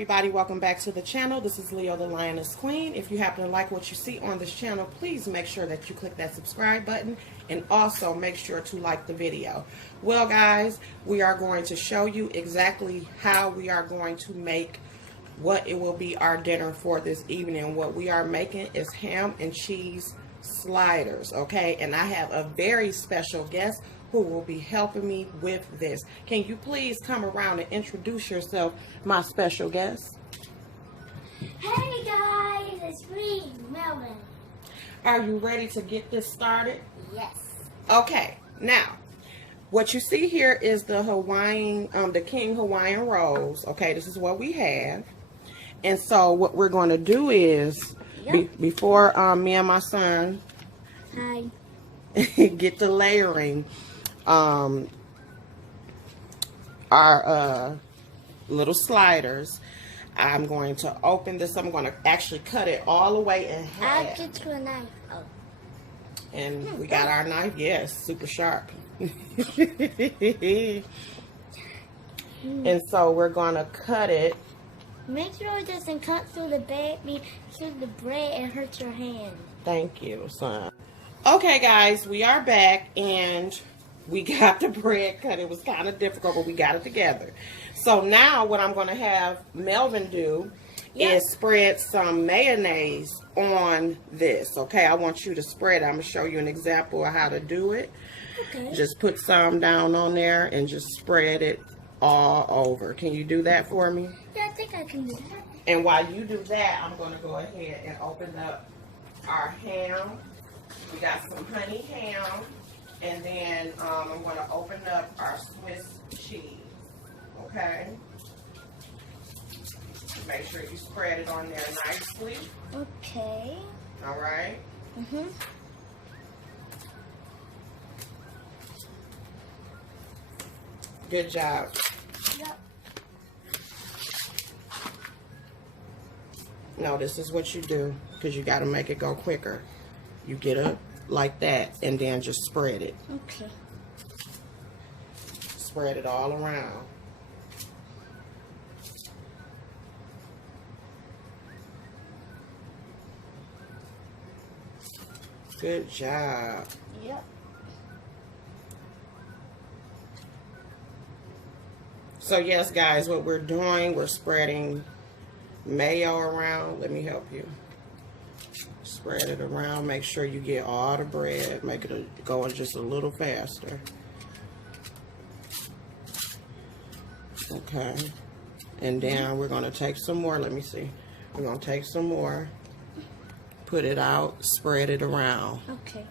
everybody, welcome back to the channel. This is Leo the Lioness Queen. If you happen to like what you see on this channel, please make sure that you click that subscribe button and also make sure to like the video. Well guys, we are going to show you exactly how we are going to make what it will be our dinner for this evening. What we are making is ham and cheese sliders, okay? And I have a very special guest who will be helping me with this. Can you please come around and introduce yourself, my special guest? Hey guys, it's me, Melvin. Are you ready to get this started? Yes. Okay, now, what you see here is the Hawaiian, the King Hawaiian rolls. Okay, this is what we have. And so what we're going to do is, before me and my son get the layering, our little sliders, I'm going to open this. I'm going to actually cut it all the way in half. I'll get you a knife. Oh. And we got our knife. Yes, super sharp. And so we're going to cut it. Make sure it doesn't cut through the bread and hurt your hand. Thank you, son. Okay, guys, we are back and we got the bread cut. It was kind of difficult, but we got it together. So now what I'm going to have Melvin do is spread some mayonnaise on this. Okay, I want you to spread it. I'm going to show you an example of how to do it. Okay. Just put some down on there and just spread it all over. Can you do that for me? Yeah, I think I can do that. And while you do that, I'm going to go ahead and open up our ham. We got some honey ham. And then I'm going to open up our Swiss cheese. Okay? Make sure you spread it on there nicely. Okay. All right? Mm-hmm. Good job. Yep. No, this is what you do because you got to make it go quicker. You get up like that and then just spread it. Okay. Spread it all around. Good job. Yep. So yes, guys, what we're doing, we're spreading mayo around. Let me help you. Spread it around. Make sure you get all the bread. Make it going just a little faster. Okay. And then we're going to take some more. Let me see. We're going to take some more. Put it out. Spread it around. Okay.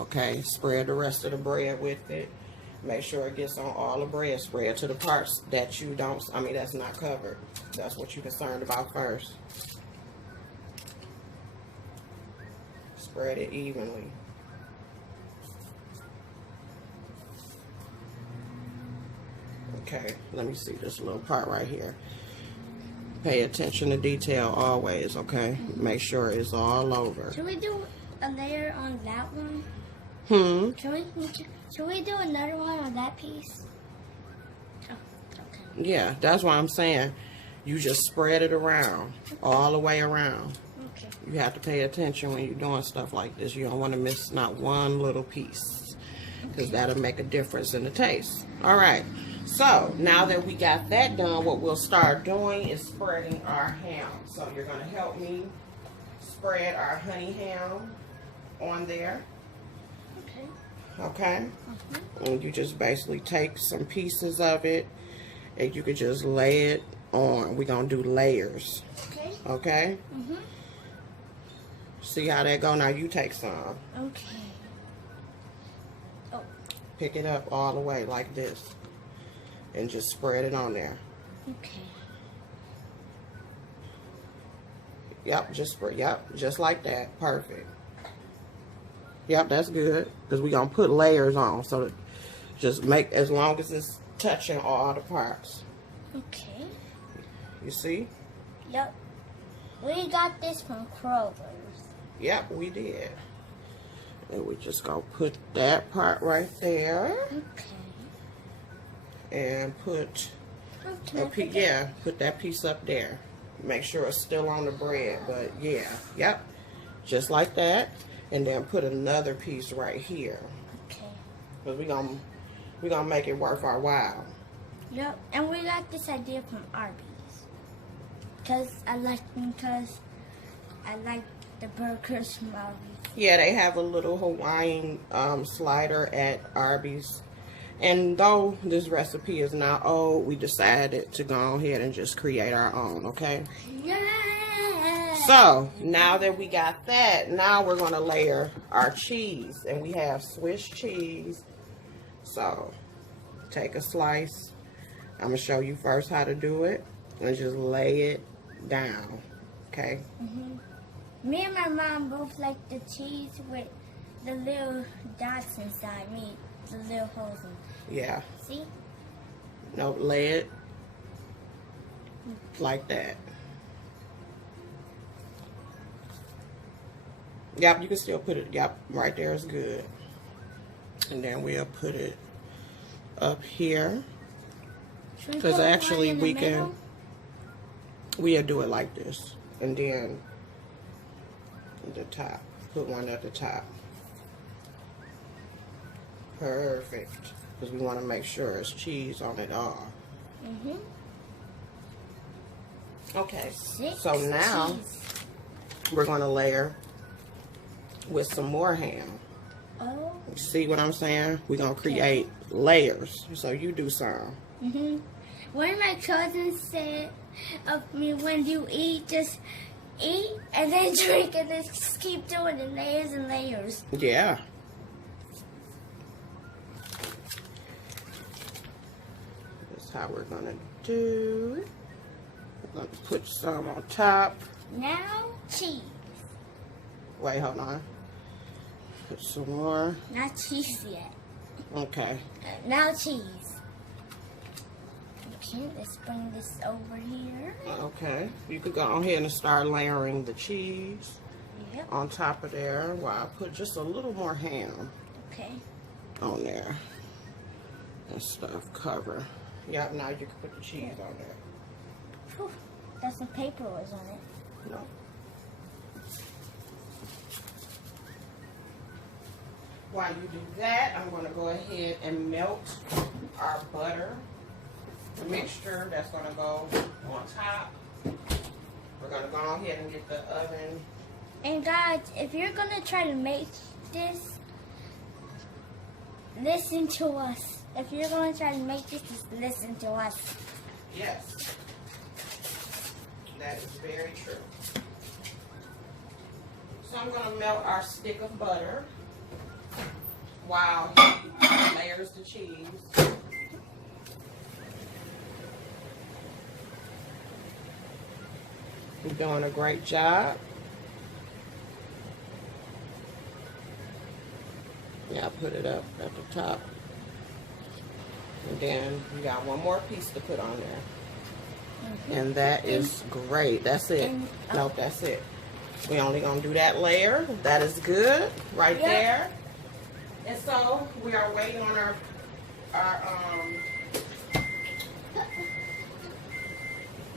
Okay. Spread the rest of the bread with it. Make sure it gets on all the bread. Spread to the parts that you don't, that's not covered. That's what you're concerned about first. Spread it evenly. Okay, let me see this little part right here. Pay attention to detail always, okay? Make sure it's all over. Should we do a layer on that one? Should we do another one on that piece? Oh, okay. Yeah, that's what I'm saying. You just spread it around, all the way around. Okay. You have to pay attention when you're doing stuff like this. You don't want to miss not one little piece because that'll make a difference in the taste. All right. So now that we got that done, what we'll start doing is spreading our ham. So you're going to help me spread our honey ham on there. Okay. Okay. And you just basically take some pieces of it and you could just lay it on. We're going to do layers. Okay. Okay? See how that go? Now you take some. Okay. Oh. Pick it up all the way like this. And just spread it on there. Okay. Yep, just spread. Yep, just like that. Perfect. Yep, that's good. Because we're going to put layers on. So just make as long as it's touching all the parts. Okay. You see? Yep. We got this from Kroger's. Yep, we did. And we just going to put that part right there. Okay. And put Yeah, put that piece up there. Make sure it's still on the bread, but yeah, yep. Just like that. And then put another piece right here. Okay. Because we're gonna make it worth our while. Yep, and we got this idea from Arby's. Because I like the burgers from Arby's. Yeah, they have a little Hawaiian slider at Arby's. And though this recipe is not old, we decided to go ahead and just create our own, okay? Yeah. So, now that we got that, now we're going to layer our cheese. And we have Swiss cheese. So, take a slice. I'm going to show you first how to do it. And just lay it down, okay? Me and my mom both like the cheese with the little dots inside me, the little holes in. Yeah. See? No, lay it like that. Yep, you can still put it, yep, right there is good. And then we'll put it up here. Because actually we'll do it like this. And then the top, put one at the top. Perfect. Because we want to make sure it's cheese on it all. Okay, so now we're going to layer with some more ham. Oh. See what I'm saying? We're going to create layers. So you do some. One of my cousins said of me, when you eat, just eat and then drink and then just keep doing it, layers and layers. Yeah. That's how we're going to do it. We're going to put some on top. Now, cheese. Wait, hold on. Put some more. Not cheese yet. Okay. Now cheese. Okay, let's bring this over here. Okay. You could go ahead and start layering the cheese on top of there while I put just a little more ham on there. And stuff cover. Yep, now you can put the cheese on there. Whew, got some paper was on it. No. While you do that, I'm going to go ahead and melt our butter mixture that's going to go on top. We're going to go ahead and get the oven. And guys, if you're going to try to make this, listen to us. If you're going to try to make this, just listen to us. Yes. That is very true. So I'm going to melt our stick of butter while he layers the cheese. You're doing a great job. Yeah, put it up at the top. And then you got one more piece to put on there. And that is great. That's it. Nope, that's it. We only gonna do that layer. That is good right there. And so we are waiting on our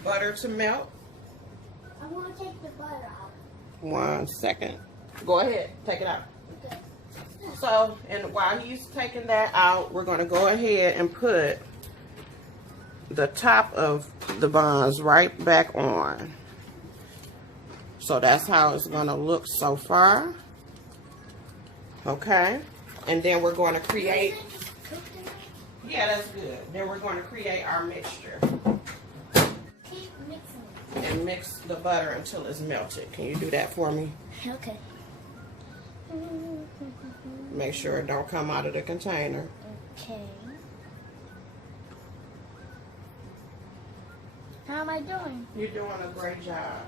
butter to melt. I want to take the butter out. 1 second. Go ahead, take it out. Okay. So, and while he's taking that out, we're going to go ahead and put the top of the buns right back on. So that's how it's going to look so far. Okay. And then we're going to create, yeah, that's good. Then we're going to create our mixture. Keep mixing it. And mix the butter until it's melted. Can you do that for me? Okay. Make sure it don't come out of the container. Okay. How am I doing? You're doing a great job.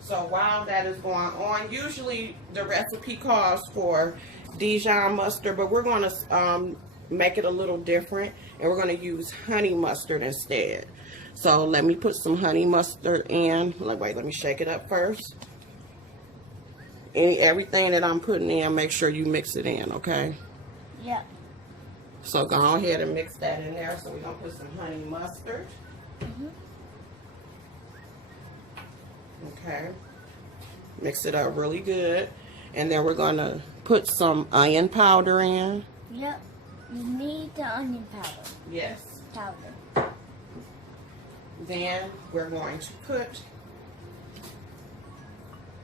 So while that is going on, usually the recipe calls for Dijon mustard, but we're going to make it a little different, and we're going to use honey mustard instead. So let me put some honey mustard in. Wait, let me shake it up first. Everything that I'm putting in, make sure you mix it in, okay? Yep. So go ahead and mix that in there. So we're going to put some honey mustard. Okay. Mix it up really good. And then we're going to put some onion powder in. Yep. You need the onion powder. Yes. Powder. Then we're going to put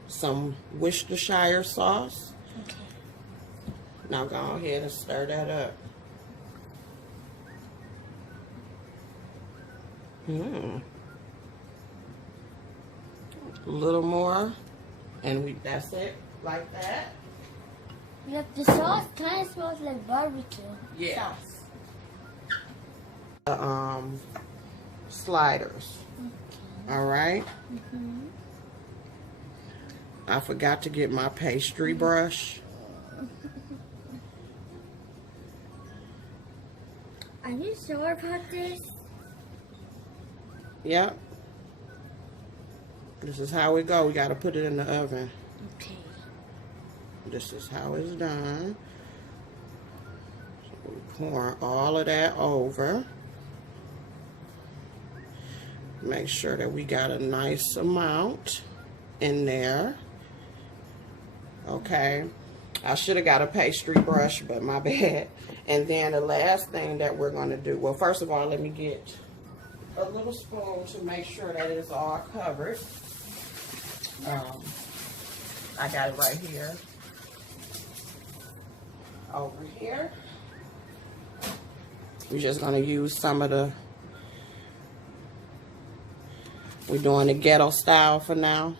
some Worcestershire sauce. Okay. Now go ahead and stir that up. A little more, and that's it, like that. Yep, the sauce kind of smells like barbecue sauce. The sliders. Okay. All right. I forgot to get my pastry brush. Are you sure about this? Yep. This is how it go. We got to put it in the oven. Okay. This is how it's done. So we pour all of that over. Make sure that we got a nice amount in there. Okay. I should have got a pastry brush, but my bad. And then the last thing that we're going to do, well, first of all, let me get a little spoon to make sure that it's all covered. I got it right here. Over here. We're just going to use some of the, we're doing the ghetto style for now.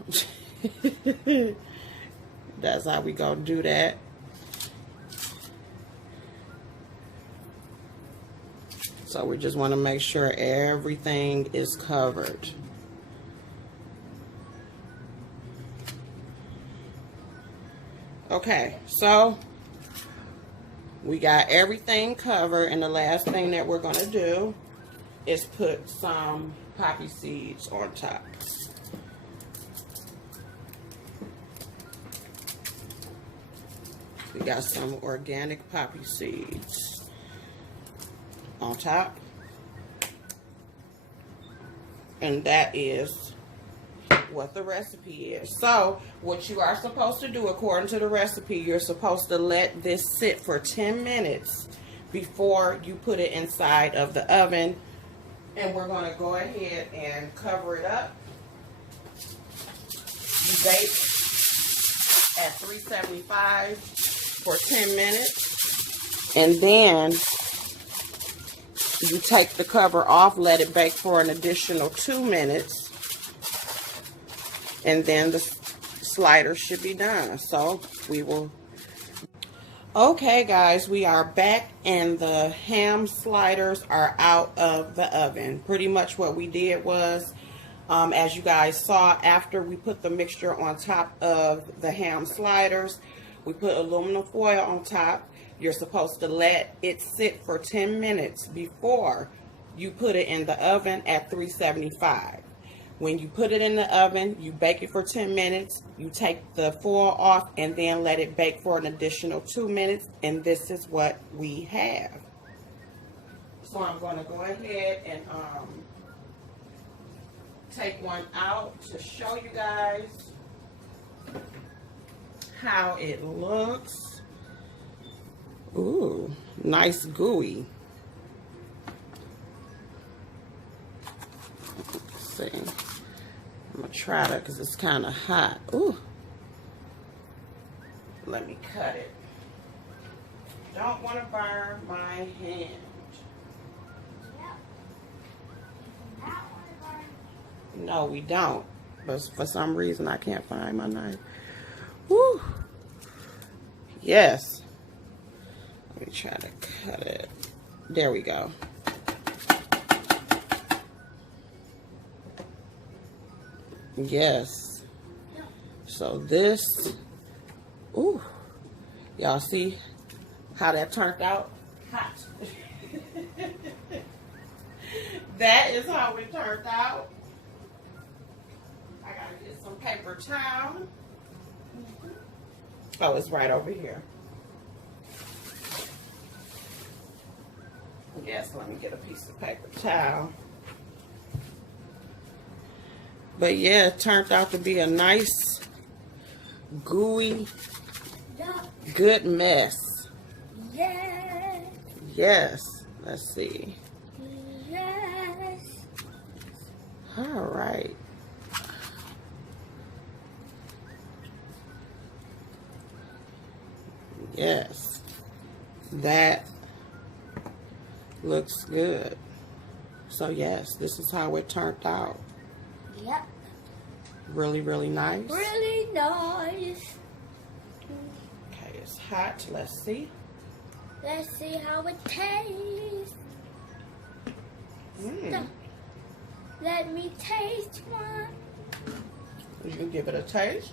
That's how we gonna do that. So we just want to make sure everything is covered. Okay, so we got everything covered, and the last thing that we're gonna do is put some poppy seeds on top. We got some organic poppy seeds on top. And that is what the recipe is. So, what you are supposed to do according to the recipe, you're supposed to let this sit for 10 minutes before you put it inside of the oven. And we're going to go ahead and cover it up. You bake at 375 for 10 minutes. And then you take the cover off, let it bake for an additional 2 minutes. And then the sliders should be done. So we will. Okay guys, we are back and the ham sliders are out of the oven. Pretty much what we did was, as you guys saw, after we put the mixture on top of the ham sliders, we put aluminum foil on top. You're supposed to let it sit for 10 minutes before you put it in the oven at 375. When you put it in the oven, you bake it for 10 minutes, you take the foil off, and then let it bake for an additional 2 minutes, and this is what we have. So I'm going to go ahead and take one out to show you guys how it looks. Ooh, nice gooey. Let's see. I'm going to try that because it's kind of hot. Ooh. Let me cut it. Don't want to burn my hand. No, we don't. But for some reason, I can't find my knife. Woo. Yes. Let me try to cut it. There we go. Yes. So this, ooh, y'all see how that turned out? Hot. That is how it turned out. I gotta get some paper towel. Oh, it's right over here. Yes, let me get a piece of paper towel. But yeah, it turned out to be a nice, gooey, good mess. Yes. Yes. Let's see. Yes. All right. Yes. That looks good. So yes, this is how it turned out. Yep. Really, really nice. Really nice. Okay, it's hot. Let's see. Let's see how it tastes. Mm. Let me taste one. You can give it a taste.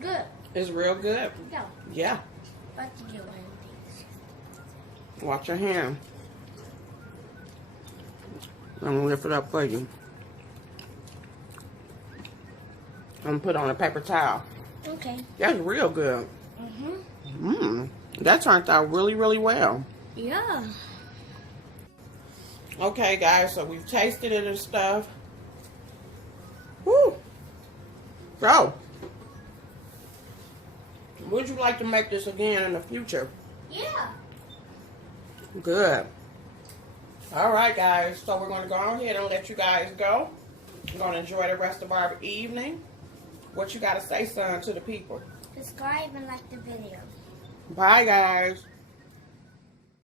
Good. It's real good. No. Yeah. What do you want to Watch your hand. I'm gonna lift it up for you. I'm gonna put on a paper towel. Okay. That's real good. That turned out really, really well. Yeah. Okay, guys, so we've tasted it and stuff. Woo! So, would you like to make this again in the future? Yeah. Good. All right, guys. So we're going to go ahead and let you guys go. We're going to enjoy the rest of our evening. What you got to say, son, to the people? Subscribe and like the video. Bye, guys.